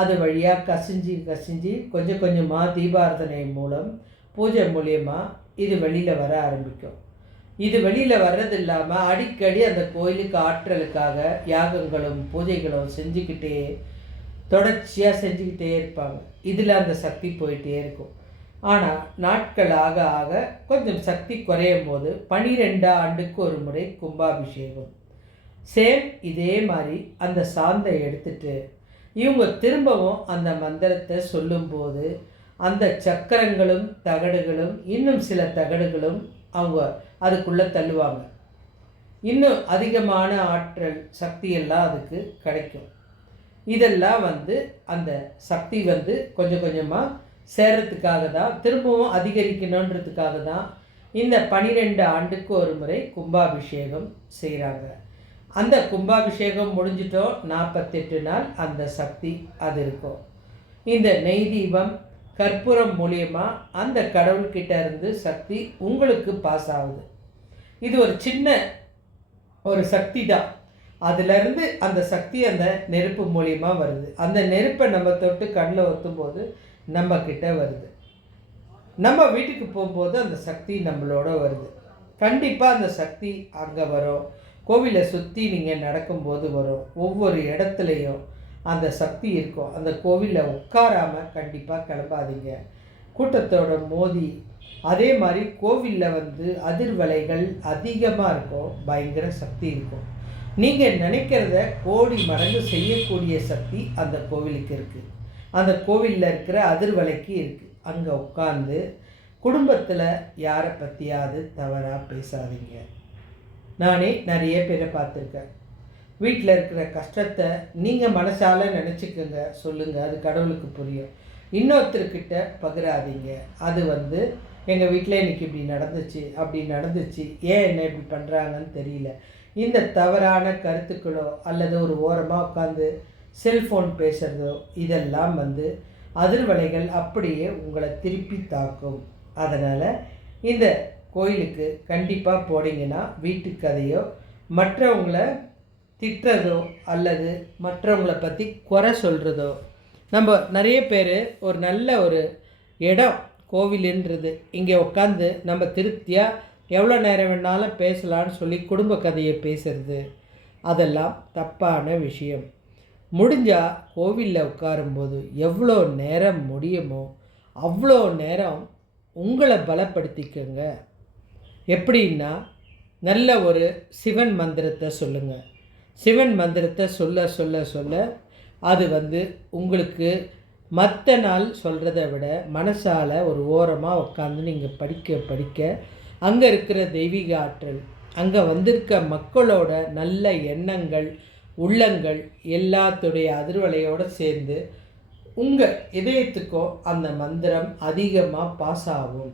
அது வழியாக கசிஞ்சு கொஞ்சம் கொஞ்சமாக தீபாரதனை மூலம் பூஜை மூலியமாக இது வெளியில் வர ஆரம்பிக்கும். இது வெளியில் வர்றது இல்லாமல் அடிக்கடி அந்த கோயிலுக்கு ஆற்றலுக்காக யாகங்களும் பூஜைகளும் தொடர்ச்சியாக செஞ்சுக்கிட்டே இருப்பாங்க. இதில் அந்த சக்தி போயிட்டே இருக்கும். ஆனால் நாட்கள் ஆக ஆக கொஞ்சம் சக்தி குறையும் போது 12 ஆண்டுக்கு ஒரு முறை கும்பாபிஷேகம். சேம் இதே மாதிரி அந்த சாந்தை எடுத்துட்டு இவங்க திரும்பவும் அந்த மந்திரத்தை சொல்லும்போது அந்த சக்கரங்களும் தகடுகளும் இன்னும் சில தகடுகளும் அவங்க அதுக்குள்ளே தள்ளுவாங்க. இன்னும் அதிகமான ஆற்றல் சக்தியெல்லாம் அதுக்கு கிடைக்கும். இதெல்லாம் அந்த சக்தி கொஞ்சம் கொஞ்சமாக சேர்றதுக்காக தான், திரும்பவும் அதிகரிக்கணுன்றதுக்காக தான் இந்த 12 ஆண்டுக்கு ஒரு முறை கும்பாபிஷேகம் செய்கிறாங்க. அந்த கும்பாபிஷேகம் முடிஞ்சிட்டோம் 48 நாள் அந்த சக்தி அது இருக்கும். இந்த நெய் தீபம் கற்பூரம் மூலியமாக அந்த கடவுள்கிட்ட இருந்து சக்தி உங்களுக்கு பாஸ் ஆகுது. இது ஒரு சின்ன ஒரு சக்தி தான். அதிலிருந்து அந்த சக்தி அந்த நெருப்பு மூலியமாக வருது. அந்த நெருப்பை நம்ம தொட்டு கண்ணில் ஒத்தும்போது நம்ம கிட்ட வருது. நம்ம வீட்டுக்கு போகும்போது அந்த சக்தி நம்மளோட வருது. கண்டிப்பாக அந்த சக்தி அங்கே வரும். கோவிலை சுற்றி நீங்கள் நடக்கும்போது வரும். ஒவ்வொரு இடத்துலையும் அந்த சக்தி இருக்கும். அந்த கோவிலில் உட்காராமல் கண்டிப்பாக கிளம்பாதீங்க. கூட்டத்தோட மோதி, அதே மாதிரி கோவிலில் வந்து அதிர்வலைகள் அதிகமாக இருக்கும், பயங்கர சக்தி இருக்கும். நீங்கள் நினைக்கிறத கோடி மடங்கு செய்யக்கூடிய சக்தி அந்த கோவிலுக்கு இருக்குது. அந்த கோவிலில் இருக்கிற அதிர்வலைக்கு இருக்குது. அங்கே உட்காந்து குடும்பத்தில் யாரை பற்றியாவது தவறாக பேசாதீங்க. நானே நிறைய பேரை பார்த்துருக்கேன். வீட்டில் இருக்கிற கஷ்டத்தை நீங்கள் மனசால் நினச்சிக்கோங்க, சொல்லுங்கள், அது கடவுளுக்கு புரியும். இன்னொருத்தர்கிட்ட பகிராதீங்க. அது வந்து எங்கள் வீட்டில் இன்றைக்கி இப்படி நடந்துச்சு, அப்படி நடந்துச்சு, ஏன் என்ன இப்படி பண்ணுறாங்கன்னு தெரியல. இந்த தவறான கருத்துக்களோ அல்லது ஒரு ஓரமாக உட்காந்து செல்ஃபோன் பேசுகிறதோ இதெல்லாம் வந்து அதிர்வலைகள் அப்படியே உங்களை திருப்பி தாக்கும். அதனால் இந்த கோயிலுக்கு கண்டிப்பாக போனீங்கன்னா வீட்டு கதையோ மற்றவங்களை திட்டுறதோ அல்லது மற்றவங்கள பற்றி குறை சொல்கிறதோ, நம்ம நிறைய பேர் ஒரு நல்ல ஒரு இடம் கோவிலுன்றது, இங்கே உட்காந்து நம்ம திருப்தியாக எவ்வளோ நேரம் வேணாலும் பேசலான்னு சொல்லி குடும்ப கதையை பேசுறது, அதெல்லாம் தப்பான விஷயம். முடிஞ்சால் கோவிலில் உட்காரும்போது எவ்வளோ நேரம் முடியுமோ அவ்வளோ நேரம் உங்களை பலப்படுத்திக்கோங்க. எப்படின்னா, நல்ல ஒரு சிவன் மந்திரத்தை சொல்லுங்கள். சிவன் மந்திரத்தை சொல்ல சொல்ல சொல்ல அது வந்து உங்களுக்கு மற்ற நாள் சொல்கிறத விட மனசால் ஒரு ஓரமாக உட்காந்து நீங்கள் படிக்க படிக்க அங்கே இருக்கிற தெய்வீக ஆற்றல், அங்கே வந்திருக்க மக்களோட நல்ல எண்ணங்கள், உள்ளங்கள் எல்லாத்துடைய அதிர்வலையோடு சேர்ந்து உங்கள் இதயத்துக்கும் அந்த மந்திரம் அதிகமாக பாஸ் ஆகும்.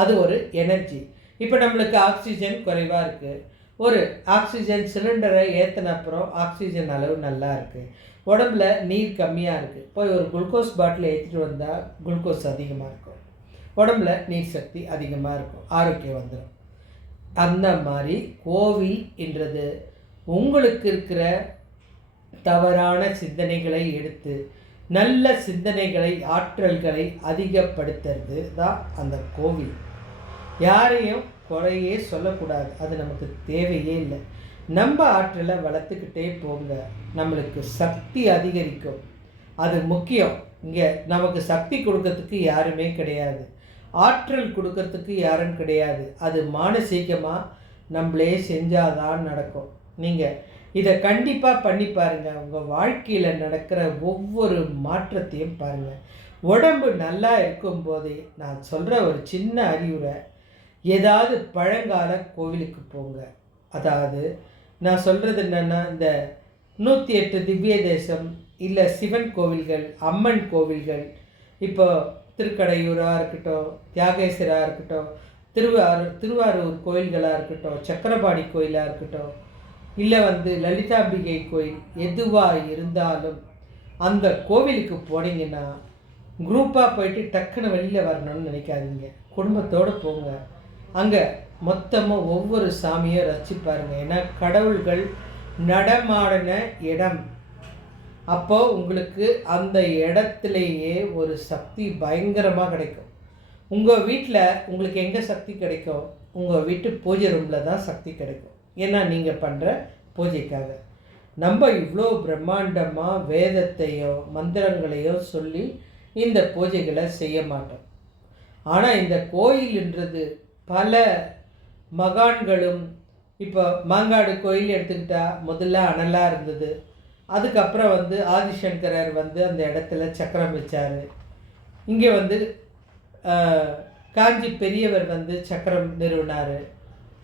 அது ஒரு எனர்ஜி. இப்போ நம்மளுக்கு ஆக்சிஜன் குறைவாக இருக்குது, ஒரு ஆக்சிஜன் சிலிண்டரை ஏற்றின அப்புறம் ஆக்சிஜன் அளவு நல்லா இருக்குது, உடம்புல நீர் கம்மியாக இருக்குது, போய் ஒரு குளுக்கோஸ் பாட்டில் ஏற்றிட்டு வந்தால் குளுக்கோஸ் அதிகமாக இருக்கும், உடம்புல நீர் சக்தி அதிகமாக இருக்கும், ஆரோக்கியம் வந்துடும். அந்த மாதிரி கோவில் என்றது உங்களுக்கு இருக்கிற தவறான சிந்தனைகளை எடுத்து நல்ல சிந்தனைகளை ஆற்றல்களை அதிகப்படுத்துறது தான் அந்த கோவில். யாரையும் குறையே சொல்லக்கூடாது, அது நமக்கு தேவையே இல்லை. நம்ம ஆற்றலை வளர்த்துக்கிட்டே போங்க, நம்மளுக்கு சக்தி அதிகரிக்கும். அது முக்கியம். இங்கே நமக்கு சக்தி கொடுக்கறதுக்கு யாருமே கிடையாது, ஆற்றல் கொடுக்கறதுக்கு யாரும் கிடையாது. அது மானசீகமாக நம்மளே செஞ்சாதான் நடக்கும். நீங்கள் இதை கண்டிப்பாக பண்ணி பாருங்கள். உங்கள் வாழ்க்கையில் நடக்கிற ஒவ்வொரு மாற்றத்தையும் பாருங்கள். உடம்பு நல்லா இருக்கும்போதே நான் சொல்கிற ஒரு சின்ன அறிவுரை, ஏதாவது பழங்கால கோவிலுக்கு போங்க. அதாவது நான் சொல்கிறது என்னென்னா, இந்த 108 திவ்ய தேசம் இல்லை சிவன் கோவில்கள், அம்மன் கோவில்கள், இப்போ திருக்கடையூராக இருக்கட்டும், தியாகேஸ்வராக இருக்கட்டும், திருவாரூர் கோயில்களாக இருக்கட்டும், சக்கரபாணி கோயிலாக இருக்கட்டும், இல்லை வந்து லலிதாம்பிகை கோயில், எதுவாக இருந்தாலும் அந்த கோவிலுக்கு போனீங்கன்னா குரூப்பாக போயிட்டு டக்குன்னு வெளியில் வரணும்னு நினைக்காதீங்க. குடும்பத்தோடு போங்க. அங்கே மொத்தமாக ஒவ்வொரு சாமியை ரசிச்சு பாருங்கள். ஏன்னா கடவுள்கள் நடமாடின இடம். அப்போது உங்களுக்கு அந்த இடத்துலையே ஒரு சக்தி பயங்கரமாக கிடைக்கும். உங்கள் வீட்டில் உங்களுக்கு எங்கே சக்தி கிடைக்கும்? உங்கள் வீட்டு பூஜை ரூமில் தான் சக்தி கிடைக்கும். ஏன்னா நீங்கள் பண்ணுற பூஜைக்காக. நம்ம இவ்வளோ பிரம்மாண்டமாக வேதத்தையோ மந்திரங்களையோ சொல்லி இந்த பூஜைகளை செய்ய மாட்டோம். ஆனால் இந்த கோயில்ன்றது பல மகான்களும், இப்போ மாங்காடு கோயில் எடுத்துக்கிட்டால் முதல்ல அனலாக இருந்தது, அதுக்கப்புறம் வந்து ஆதிசங்கரர் வந்து அந்த இடத்துல சக்கரம் வச்சார். இங்கே வந்து காஞ்சி பெரியவர் வந்து சக்கரம் நிறுவினார்.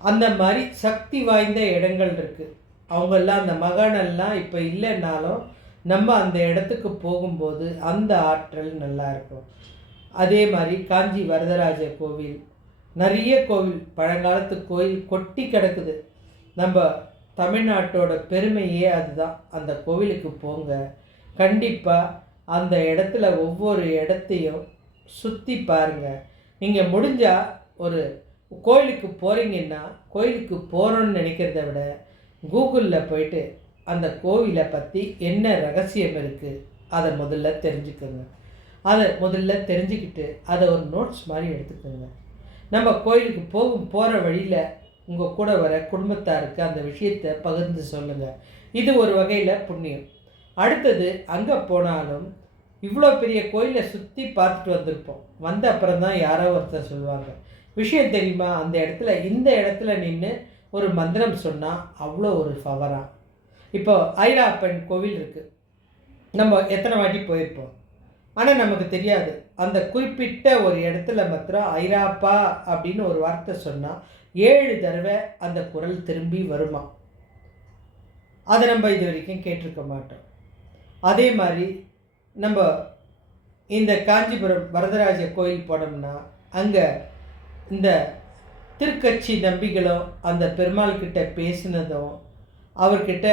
அந்த மாதிரி சக்தி வாய்ந்த இடங்கள் இருக்குது. அவங்கெல்லாம் அந்த மகானெல்லாம் இப்போ இல்லைன்னாலும் நம்ம அந்த இடத்துக்கு போகும்போது அந்த ஆற்றல் நல்லா இருக்கும். அதே மாதிரி காஞ்சி வரதராஜ கோவில், நிறைய கோவில், பழங்காலத்து கோயில் கொட்டி கிடக்குது. நம்ம தமிழ்நாட்டோட பெருமையே அதுதான். அந்த கோவிலுக்கு போங்க. கண்டிப்பாக அந்த இடத்துல ஒவ்வொரு இடத்தையும் சுற்றி பாருங்கள். நீங்கள் முடிஞ்சால் ஒரு கோயிலுக்கு போகிறீங்கன்னா, கோயிலுக்கு போகிறோன்னு நினைக்கிறத விட கூகுளில் போயிட்டு அந்த கோவிலை பற்றி என்ன ரகசியம் இருக்குது அதை முதல்ல தெரிஞ்சுக்கோங்க. அதை முதல்ல தெரிஞ்சுக்கிட்டு அதை ஒரு நோட்ஸ் மாதிரி எடுத்துக்கோங்க. நம்ம கோயிலுக்கு போகிற வழியில் உங்கள் கூட வர குடும்பத்தாருக்கு அந்த விஷயத்தை பகிர்ந்து சொல்லுங்கள். இது ஒரு வகையில் புண்ணியம். அடுத்தது, அங்கே போனாலும் இவ்வளோ பெரிய கோயிலை சுற்றி பார்த்துட்டு வந்திருப்போம். வந்த அப்புறம் தான் யாரோ ஒருத்தர் சொல்லுவாங்க, விஷயம் தெரியுமா, அந்த இடத்துல இந்த இடத்துல நின்று ஒரு மந்திரம் சொன்னால் அவ்வளோ ஒரு பவரா. இப்போ ஐராப்பன் கோவில் இருக்குது, நம்ம எத்தனை வாட்டி போயிருப்போம். ஆனால் நமக்கு தெரியாது அந்த குறிப்பிட்ட ஒரு இடத்துல மாத்திரம் ஐராப்பா அப்படின்னு ஒரு வார்த்தை சொன்னால் 7 தடவை அந்த குரல் திரும்பி வருமா. அதை நம்ம இது வரைக்கும் கேட்டிருக்க மாட்டோம். அதே மாதிரி நம்ம இந்த காஞ்சிபுரம் வரதராஜ கோயில் போனோம்னா அங்கே இந்த திருக்கட்சி நம்பிகளும் அந்த பெருமாள் கிட்ட பேசினதும், அவர்கிட்ட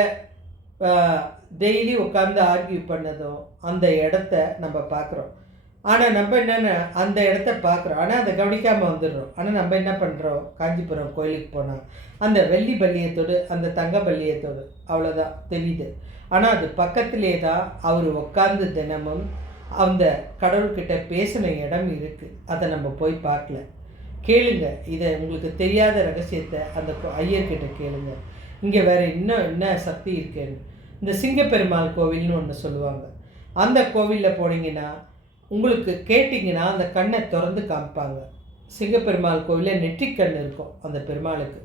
டெய்லி உட்காந்து ஆர்கியூ பண்ணதும் அந்த இடத்த நம்ம பார்க்குறோம். ஆனால் நம்ம என்னென்ன அந்த இடத்த பார்க்குறோம், ஆனால் அதை கவனிக்காமல் வந்துடுறோம். ஆனால் நம்ம என்ன பண்ணுறோம், காஞ்சிபுரம் கோயிலுக்கு போனால் அந்த வெள்ளி பல்லியத்தோடு அந்த தங்க பல்லியத்தோடு அவ்வளோதான் தெரியுது. ஆனால் அது பக்கத்திலே தான் அவர் உட்கார்ந்து தினமும் அந்த கடவுள்கிட்ட பேசின இடம் இருக்குது. அதை நம்ம போய் பார்க்கல. கேளுங்க, இதை உங்களுக்கு தெரியாத ரகசியத்தை அந்த ஐயர்கிட்ட கேளுங்க. இங்கே வேறு இன்னும் என்ன சக்தி இருக்குன்னு. இந்த சிங்கப்பெருமாள் கோவில்னு ஒன்று சொல்லுவாங்க. அந்த கோவிலில் போனீங்கன்னா உங்களுக்கு கேட்டிங்கன்னா அந்த கண்ணை திறந்து காமிப்பாங்க. சிங்கப்பெருமாள் கோவிலில் நெற்றிக்கண் இருக்கும் அந்த பெருமாளுக்கு.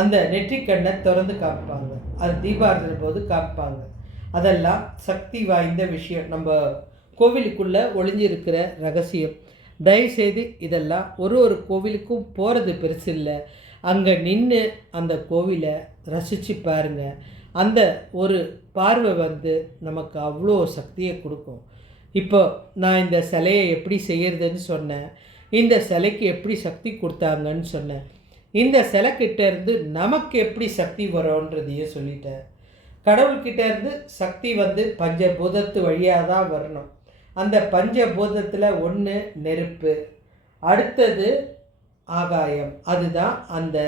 அந்த நெற்றிக்கண்ணை திறந்து காமிப்பாங்க. அது தீபாரதனை போது காமிப்பாங்க. அதெல்லாம் சக்தி வாய்ந்த விஷயம், நம்ம கோவிலுக்குள்ளே ஒளிஞ்சிருக்கிற ரகசியம். தயவுசெய்து இதெல்லாம் ஒரு கோவிலுக்கும் போகிறது பெருசு இல்லை, அங்கே நின்று அந்த கோவிலை ரசித்து பாருங்கள். அந்த ஒரு பார்வை நமக்கு அவ்வளோ சக்தியை கொடுக்கும். இப்போ நான் இந்த சிலையை எப்படி செய்கிறதுன்னு சொன்னேன், இந்த சிலைக்கு எப்படி சக்தி கொடுத்தாங்கன்னு சொன்னேன், இந்த சிலைக்கிட்டேருந்து நமக்கு எப்படி சக்தி வரும்ன்றதையும் சொல்லிட்டேன். கடவுள்கிட்டேருந்து சக்தி பஞ்சபூதத்து வழியாக தான் வரணும். அந்த பஞ்சபூதத்தில் ஒன்று நெருப்பு, அடுத்தது ஆகாயம். அதுதான் அந்த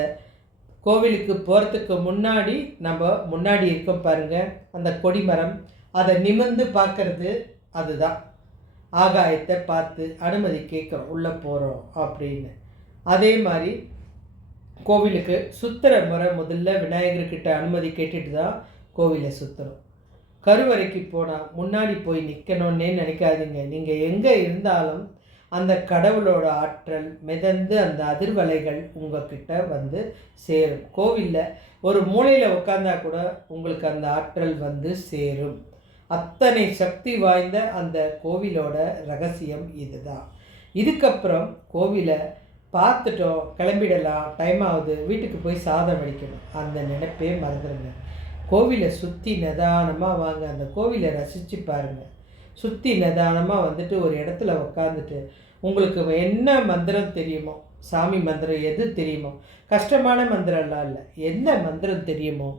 கோவிலுக்கு போகிறதுக்கு முன்னாடி நம்ம முன்னாடி இருக்கோம் பாருங்கள் அந்த கொடிமரம், அதை நிமிர்ந்து பார்க்கறது. அதுதான் ஆகாயத்தை பார்த்து அனுமதி கேட்குறோம், உள்ளே போகிறோம் அப்படின்னு. அதே மாதிரி கோவிலுக்கு சுற்றுற முறை முதல்ல விநாயகர்கிட்ட அனுமதி கேட்டுட்டு தான் கோவிலை சுற்றுறோம். கருவறைக்கு போனால் முன்னாடி போய் நிற்கணுன்னே நினைக்காதீங்க. நீங்கள் எங்கே இருந்தாலும் அந்த கடவுளோட ஆற்றல் மிதந்து அந்த அதிர்வலைகள் உங்கள்கிட்ட சேரும். கோவிலில் ஒரு மூலையில் உட்காந்தா கூட உங்களுக்கு அந்த ஆற்றல் சேரும். அத்தனை சக்தி வாய்ந்த அந்த கோவிலோட ரகசியம் இதுதான். இதுக்கப்புறம் கோவிலை பார்த்துட்டோம், கிளம்பிடலாம், டைம் ஆகுது, வீட்டுக்கு போய் சாதம் வடிக்கணும், அந்த நினைப்பே மறந்துடுங்க. கோவிலை சுற்றி நிதானமாக வாங்க, அந்த கோவிலை ரசித்து பாருங்கள். சுற்றி நிதானமாக ஒரு இடத்துல உட்காந்துட்டு உங்களுக்கு என்ன மந்திரம் தெரியுமோ, சாமி மந்திரம் எது தெரியுமோ, கஷ்டமான மந்திரம்லாம் இல்லை, எந்த மந்திரம் தெரியுமோ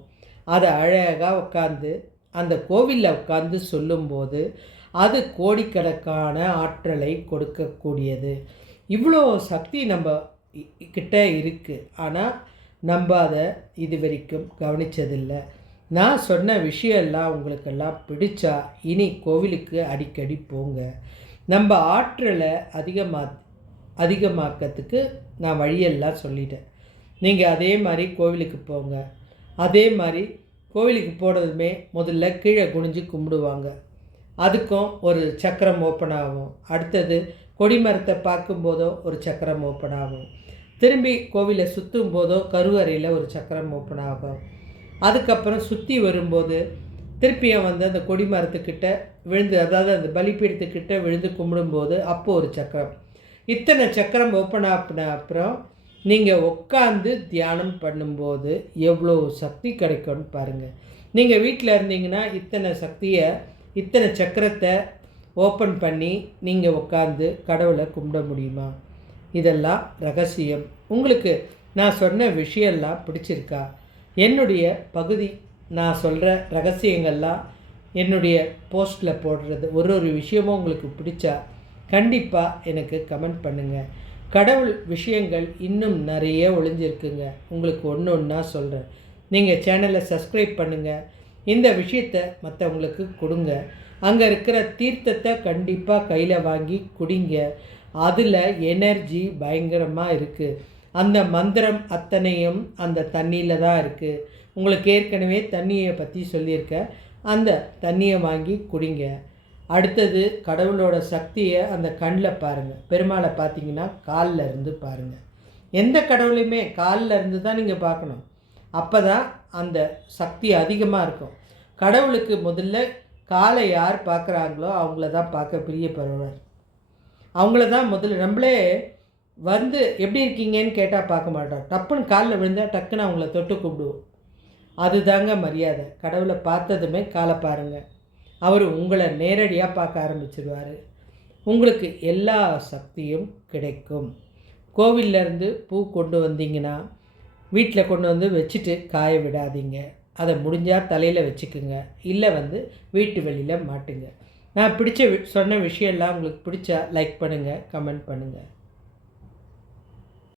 அதை அழகாக உட்காந்து அந்த கோவிலில் உட்காந்து சொல்லும்போது அது கோடிக்கணக்கான ஆற்றலை கொடுக்கக்கூடியது. இவ்வளோ சக்தி நம்ம கிட்ட இருக்குது. ஆனால் நம்ம அதை இது வரைக்கும் கவனித்ததில்லை. நான் சொன்ன விஷயம்லாம் உங்களுக்கெல்லாம் பிடிச்சா இனி கோவிலுக்கு அடிக்கடி போங்க. நம்ம ஆற்றலை அதிகமாக்கிறதுக்கு நான் வழியெல்லாம் சொல்லிட்டேன். நீங்கள் அதே மாதிரி கோவிலுக்கு போங்க. அதே மாதிரி கோவிலுக்கு போனதுமே முதல்ல கீழே குனிஞ்சு கும்பிடுவாங்க. அதுக்கும் ஒரு சக்கரம் ஓப்பன் ஆகும். அடுத்தது கொடிமரத்தை பார்க்கும்போதோ ஒரு சக்கரம் ஓப்பன் ஆகும். திரும்பி கோவிலை சுற்றும் போதோ கருவறையில் ஒரு சக்கரம் ஓப்பன் ஆகும். அதுக்கப்புறம் சுற்றி வரும்போது திருப்பியும் அந்த கொடிமரத்துக்கிட்ட விழுந்து, அதாவது அந்த பலிப்பீடத்துக்கிட்ட விழுந்து கும்பிடும்போது அப்போது ஒரு சக்கரம். இத்தனை சக்கரம் ஓப்பன் ஆப்பின அப்புறம் நீங்கள் உட்காந்து தியானம் பண்ணும்போது எவ்வளோ சக்தி கிடைக்கும்னு பாருங்கள். நீங்கள் வீட்டில் இருந்தீங்கன்னா இத்தனை சக்கரத்தை ஓப்பன் பண்ணி நீங்கள் உட்காந்து கடவுளை கும்பிட முடியுமா? இதெல்லாம் ரகசியம். உங்களுக்கு நான் சொன்ன விஷயம்லாம் பிடிச்சிருக்கா? என்னுடைய பகுதி நான் சொல்கிற ரகசியங்கள்லாம் என்னுடைய போஸ்ட்டில் போடுறது ஒரு விஷயமும் உங்களுக்கு பிடிச்சா கண்டிப்பாக எனக்கு கமெண்ட் பண்ணுங்கள். கடவுள் விஷயங்கள் இன்னும் நிறைய ஒளிஞ்சிருக்குங்க. உங்களுக்கு ஒன்று ஒன்றா சொல்கிறேன். நீங்கள் சேனலை சப்ஸ்கிரைப் பண்ணுங்கள். இந்த விஷயத்தை மற்றவங்களுக்கு கொடுங்க. அங்கே இருக்கிற தீர்த்தத்தை கண்டிப்பாக கையில் வாங்கி குடிங்க. அதில் எனர்ஜி பயங்கரமாக இருக்குது. அந்த மந்திரம் அத்தனையும் அந்த தண்ணியில் தான் இருக்குது. உங்களுக்கு ஏற்கனவே தண்ணியை பற்றி சொல்லியிருக்கேன். அந்த தண்ணியை வாங்கி குடிங்க. அடுத்தது கடவுளோட சக்தியை அந்த கண்ணில் பாருங்கள். பெருமாளை பார்த்தீங்கன்னா காலில் இருந்து பாருங்கள். எந்த கடவுளையுமே காலில் இருந்து தான் நீங்கள் பார்க்கணும். அப்போ தான் அந்த சக்தி அதிகமாக இருக்கும். கடவுளுக்கு முதல்ல காலை யார் பார்க்குறாங்களோ அவங்கள தான் பார்க்க பிரியப்படுவார். அவங்கள தான் முதல்ல நம்மளே வந்து எப்படி இருக்கீங்கன்னு கேட்டால் பார்க்க மாட்டோம். டப்புன்னு காலில் விழுந்தால் டக்குன்னு அவங்கள தொட்டு கூப்பிடுவோம். அதுதாங்க மரியாதை. கடவுளை பார்த்ததுமே காலை பாருங்கள். அவர் உங்களை நேரடியாக பார்க்க ஆரம்பிச்சிடுவார். உங்களுக்கு எல்லா சக்தியும் கிடைக்கும். கோவில்லேருந்து பூ கொண்டு வந்தீங்கன்னா வீட்டில் கொண்டு வந்து வச்சுட்டு காய விடாதீங்க. அதை முடிஞ்சால் தலையில் வச்சுக்குங்க. இல்லை வீட்டு வெளியில் மாட்டுங்க. நான் சொன்ன விஷயம்லாம் உங்களுக்கு பிடிச்சா லைக் பண்ணுங்கள், கமெண்ட் பண்ணுங்கள்.